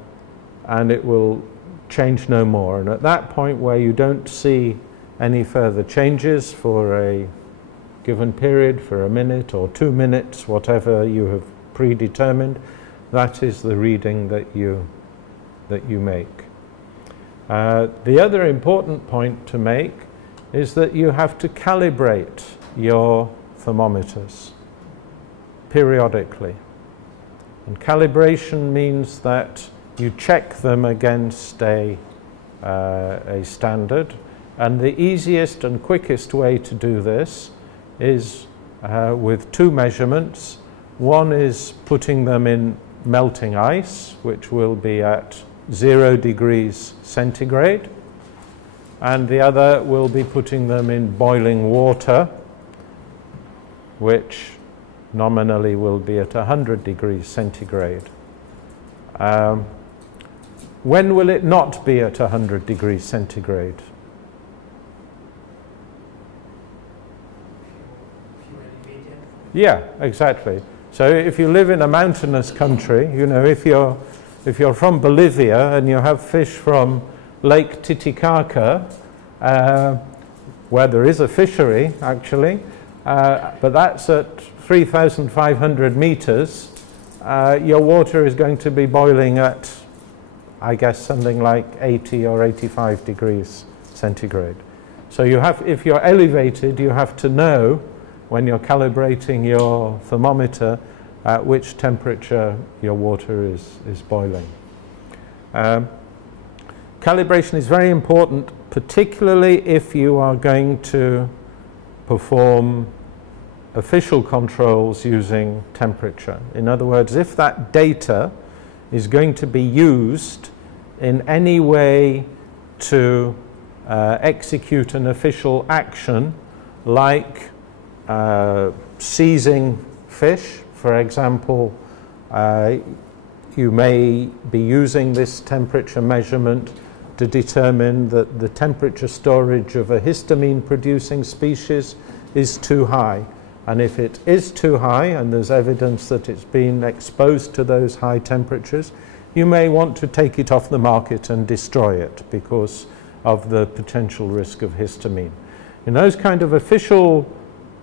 it will change no more. And at that point where you don't see any further changes for a given period, for a minute or 2 minutes, whatever you have predetermined, that is the reading that you make. The other important point to make is that you have to calibrate your thermometers periodically. And calibration means that you check them against a standard, and the easiest and quickest way to do this is with two measurements. One is putting them in melting ice, which will be at 0 degrees centigrade, and the other will be putting them in boiling water, which nominally will be at 100 degrees centigrade. When will it not be at 100 degrees centigrade? Yeah, exactly. So if you live in a mountainous country, you know, if you're from Bolivia and you have fish from Lake Titicaca, where there is a fishery actually, but that's at 3,500 meters, your water is going to be boiling at, I guess, something like 80 or 85 degrees centigrade. So you have, if you're elevated, you have to know when you're calibrating your thermometer at which temperature your water is boiling. Calibration is very important, particularly if you are going to perform official controls using temperature. In other words, if that data is going to be used in any way to execute an official action, like seizing fish, for example, you may be using this temperature measurement to determine that the temperature storage of a histamine producing species is too high. And if it is too high and there's evidence that it's been exposed to those high temperatures, you may want to take it off the market and destroy it because of the potential risk of histamine. In those kind of official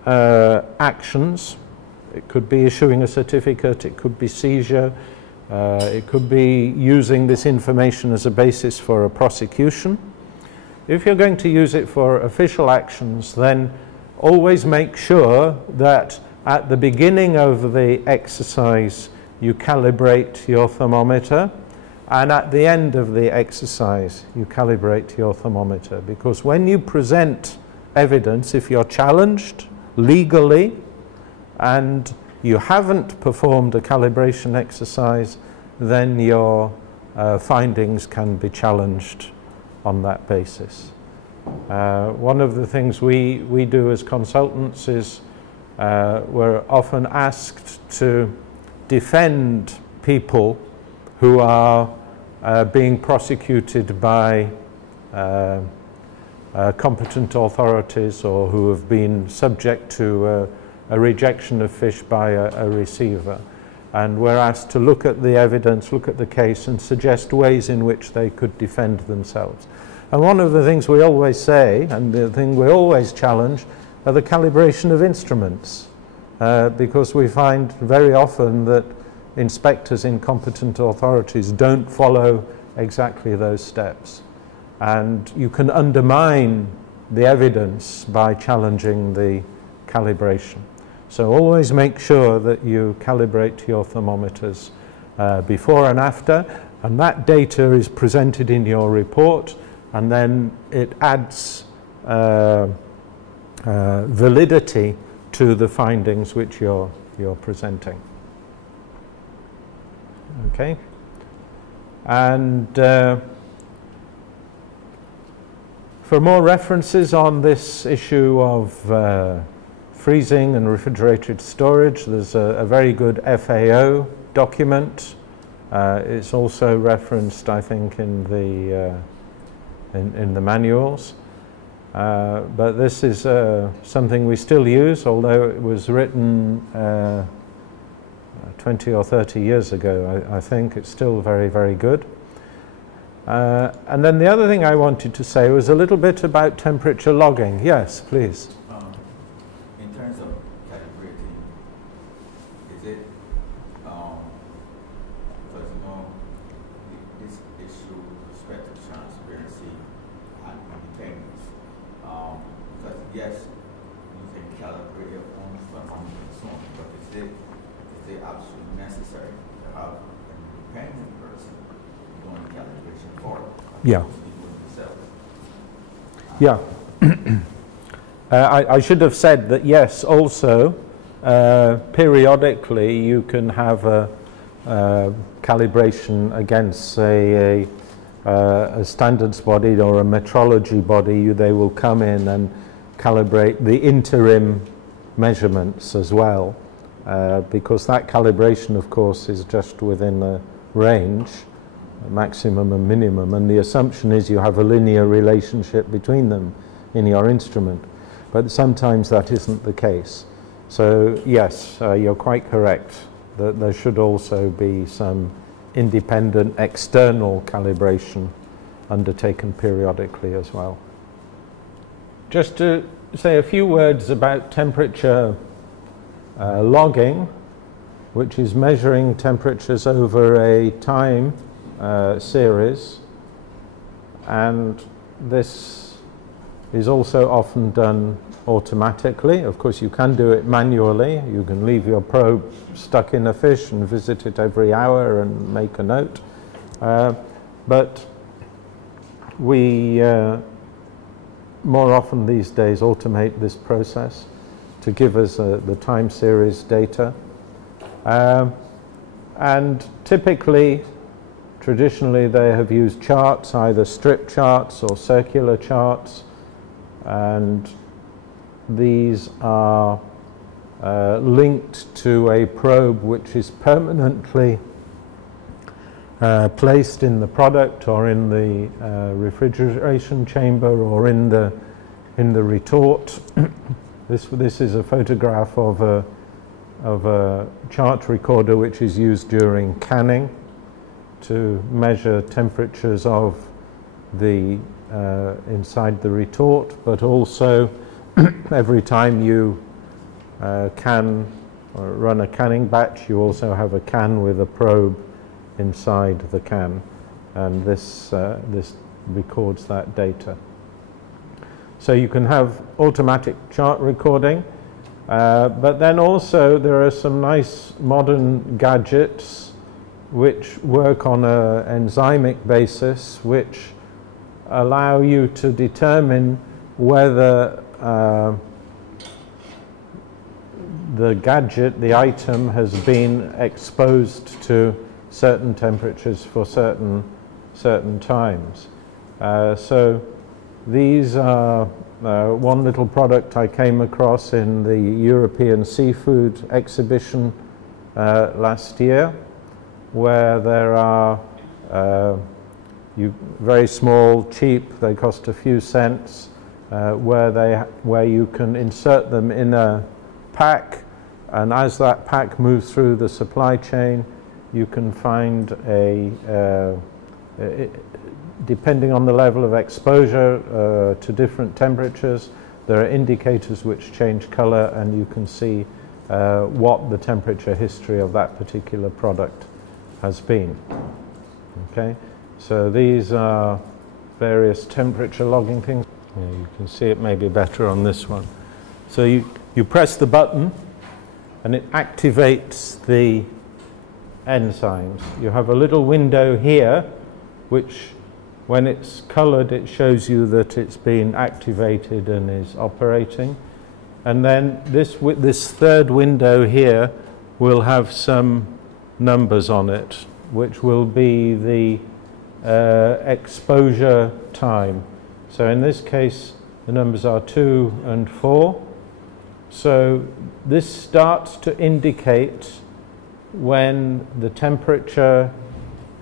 actions, it could be issuing a certificate, it could be seizure, it could be using this information as a basis for a prosecution. If you're going to use it for official actions, then always make sure that at the beginning of the exercise you calibrate your thermometer, and at the end of the exercise you calibrate your thermometer, because when you present evidence, if you're challenged legally and you haven't performed a calibration exercise, then your findings can be challenged on that basis. One of the things we do as consultants is we're often asked to defend people who are being prosecuted by competent authorities or who have been subject to a rejection of fish by a receiver. And we're asked to look at the evidence, look at the case, and suggest ways in which they could defend themselves. And one of the things we always say, and the thing we always challenge, are the calibration of instruments. Because we find very often that inspectors in competent authorities don't follow exactly those steps. And you can undermine the evidence by challenging the calibration. So always make sure that you calibrate your thermometers before and after, and that data is presented in your report, and then it adds validity to the findings which you're presenting. Okay, and for more references on this issue of freezing and refrigerated storage, there's a very good FAO document. It's also referenced, I think, in the manuals. But this is something we still use, although it was written 20 or 30 years ago. I think it's still very, very good. And then the other thing I wanted to say was a little bit about temperature logging. Yes, please. In terms of calibrating, is it, because you know, this issue with respect to transparency and independence, because yes, you can calibrate your own thermometer and so on, but is it absolutely necessary to have an independent person doing calibration for it? Yeah. Yeah. I should have said that yes, also periodically you can have a calibration against, say, a standards body or a metrology body. They will come in and calibrate the interim measurements as well, because that calibration, of course, is just within a range, maximum and minimum, and the assumption is you have a linear relationship between them in your instrument. But sometimes that isn't the case. So yes, you're quite correct that there should also be some independent external calibration undertaken periodically as well. Just to say a few words about temperature logging, which is measuring temperatures over a time series, and this is also often done automatically. Of course, you can do it manually. You can leave your probe stuck in a fish and visit it every hour and make a note. But we more often these days automate this process to give us the time series data. And typically, traditionally, they have used charts, either strip charts or circular charts, and these are linked to a probe which is permanently placed in the product or in the refrigeration chamber or in the retort. This is a photograph of a chart recorder which is used during canning to measure temperatures of the inside the retort, but also every time you can or run a canning batch, you also have a can with a probe inside the can, and this records that data. So you can have automatic chart recording, but then also there are some nice modern gadgets which work on an enzymic basis, which allow you to determine whether the gadget, the item, has been exposed to certain temperatures for certain times. So these are one little product I came across in the European Seafood Exhibition last year, where there are very small, cheap, they cost a few cents, where you can insert them in a pack, and as that pack moves through the supply chain, you can find depending on the level of exposure to different temperatures, there are indicators which change color, and you can see what the temperature history of that particular product has been. Okay, so these are various temperature logging things. Yeah, you can see it maybe better on this one. So you press the button and it activates the enzymes. You have a little window here which, when it's colored, it shows you that it's been activated and is operating. And then this third window here will have some numbers on it, which will be the exposure time. So in this case, the numbers are 2 and 4. So this starts to indicate when the temperature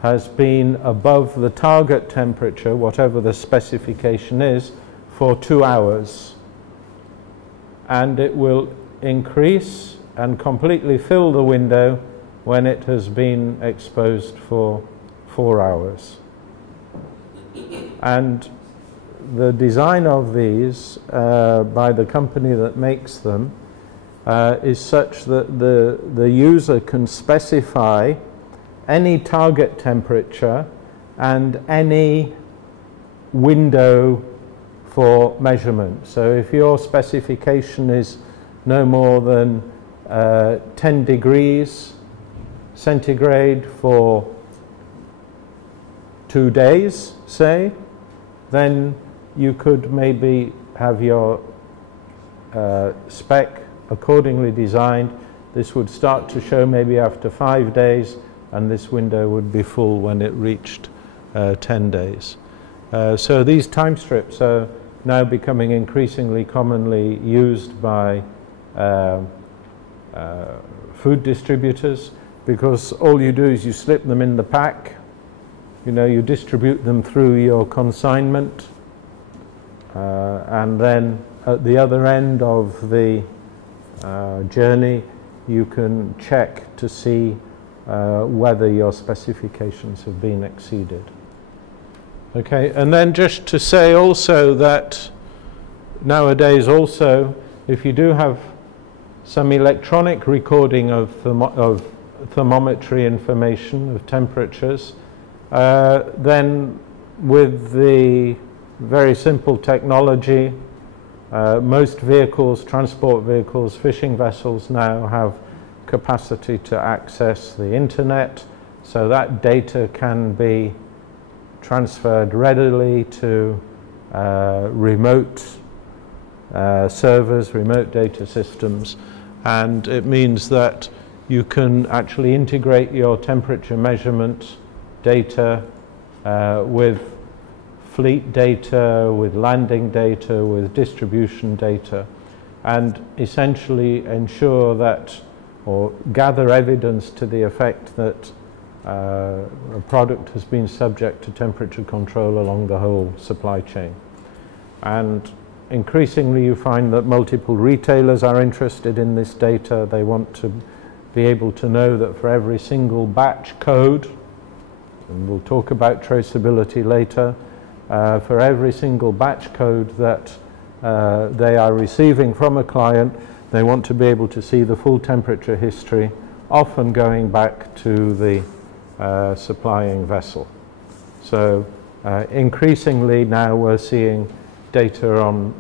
has been above the target temperature, whatever the specification is, for 2 hours. And it will increase and completely fill the window when it has been exposed for 4 hours. And the design of these by the company that makes them is such that the user can specify any target temperature and any window for measurement. So if your specification is no more than 10 degrees centigrade for 2 days, say, then you could maybe have your spec accordingly designed, this would start to show maybe after 5 days, and this window would be full when it reached 10 days. So these time strips are now becoming increasingly commonly used by food distributors, because all you do is you slip them in the pack, you distribute them through your consignment, and then at the other end of the journey you can check to see whether your specifications have been exceeded. Okay, and then just to say also that nowadays also, if you do have some electronic recording of thermometry information, of temperatures, then with the very simple technology, most vehicles, transport vehicles, fishing vessels now have capacity to access the internet, so that data can be transferred readily to remote servers, remote data systems, and it means that you can actually integrate your temperature measurement data with fleet data, with landing data, with distribution data, and essentially ensure that, or gather evidence to the effect that a product has been subject to temperature control along the whole supply chain. And increasingly you find that multiple retailers are interested in this data. They want to be able to know that for every single batch code, and we'll talk about traceability later, for every single batch code that they are receiving from a client, they want to be able to see the full temperature history, often going back to the supplying vessel. So increasingly now we're seeing data on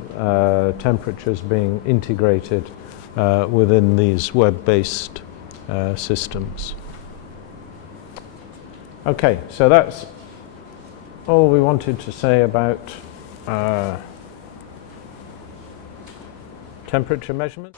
temperatures being integrated within these web-based systems. Okay, so that's all we wanted to say about temperature measurement.